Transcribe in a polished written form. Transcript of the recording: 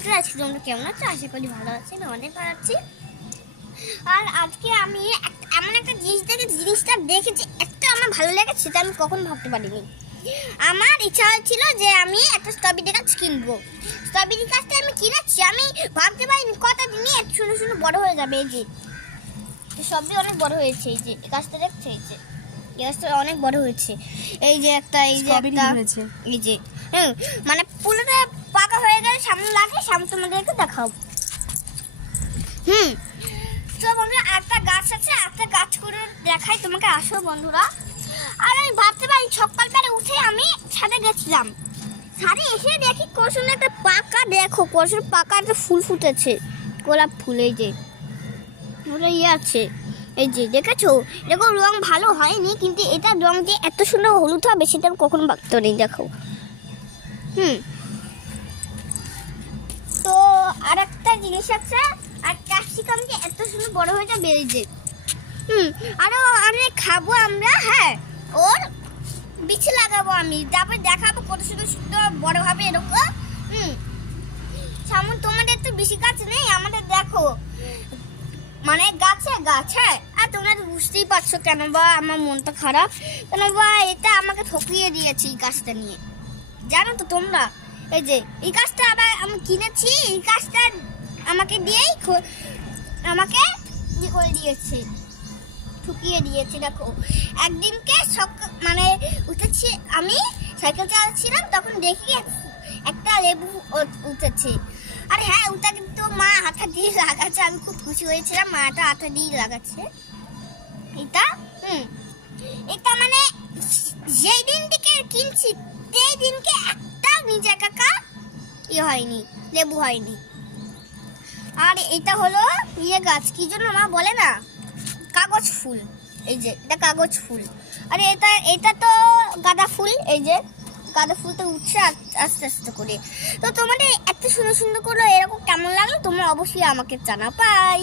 বন্ধুরা, আজকে তোমরা কেমন আছো? আশা করি ভালো আছি। আমি অনেক ভালো আছি। আর আজকে আমি এমন একটা জিনিসটা দেখেছি, একটা আমার ভালো লেগেছে, সেটা আমি কখন ভাবতে পারিনি। আমার ইচ্ছা হয়েছিল যে আমি একটা স্ট্রবেরি গাছ কিনবো। স্ট্রবেরি গাছটা আমি কিনেছি, আমি ভাবতে পারিনি কটা দিনই এত সুন্দর সুন্দর বড় হয়ে যাবে। এই যে সবই অনেক বড় হয়েছে। এই যে গাছটা দেখছো, এই যে গাছটা অনেক বড় হয়েছে। এই যে একটা এই যে মানে পুরোটা পাকা হয়ে গেলে সামনে লাগে, সামনে তোমাদেরকে দেখাবো। তো বন্ধুরা, একটা গাছ আছে, একটা গাছ করে দেখাই তোমাকে। আসো বন্ধুরা। আর আমি ভাবতে পারি, সকালবেলা উঠে আমি ছাদে গেছিলাম, ছাদে এসে দেখি কত একটা পাকা, দেখো কত পাকা একটা ফুল ফুটেছে, গোলাপ ফুল। এই যে ওটা আছে, এই যে দেখেছো, দেখো রং ভালো হয়নি, কিন্তু এটা রং যে এত সুন্দর হলুদ হবে সেটা আমি কখনো ভাবতে নেই। দেখো তো আর একটা জিনিস আছে, আর ক্যাপসিকাম যে এত সুন্দর বড় হয়ে যাবে। এই যে আরো অনেক খাবো আমরা। হ্যাঁ, ওর বিচি লাগাবো আমি, তারপর দেখাবো কত সুন্দর সুন্দর বড় হবে এরকম। সামনে তোমাদের তো বেশি গাছ নেই, আমাদের দেখো মানে গাছে গাছ। হ্যাঁ, আর তোমরা তো বুঝতেই পারছো কেন বা আমার মনটা খারাপ, কেন বা এটা আমাকে ঠকিয়ে দিয়েছে এই গাছটা নিয়ে, জানো তো তোমরা। এই যে এই গাছটা আবার আমি কিনেছি, এই গাছটা আমাকে দিয়েই আমাকে করে দিয়েছে, ঠকিয়ে দিয়েছে। দেখো একদিনকে মানে উঠেছি, আমি সাইকেল চালাচ্ছিলাম, তখন দেখি একটা লেবু উঠেছে। আর হ্যাঁ, ওটা কিন্তু মা হাতা দিয়ে লাগাচ্ছে, আমি খুব খুশি হয়েছিলাম, মাটা হাতা দিয়ে লাগাচ্ছে এটা। এটা মানে যেই দিন থেকে কিনছি সেই দিনকে একটা নিজে কাকা হয়নি, লেবু হয়নি। আর এটা হলো গাছ, কি জন্য মা বলে না, কাগজ ফুল। এই যে এটা কাগজ ফুল। আর এটা তো গাঁদা ফুল। এই যে গাঁদা ফুল তো উঠছে আস্তে আস্তে করে। তো তোমাদের এত সুন্দর সুন্দর করে এরকম কেমন লাগলো তোমরা অবশ্যই আমাকে জানাও। বাই।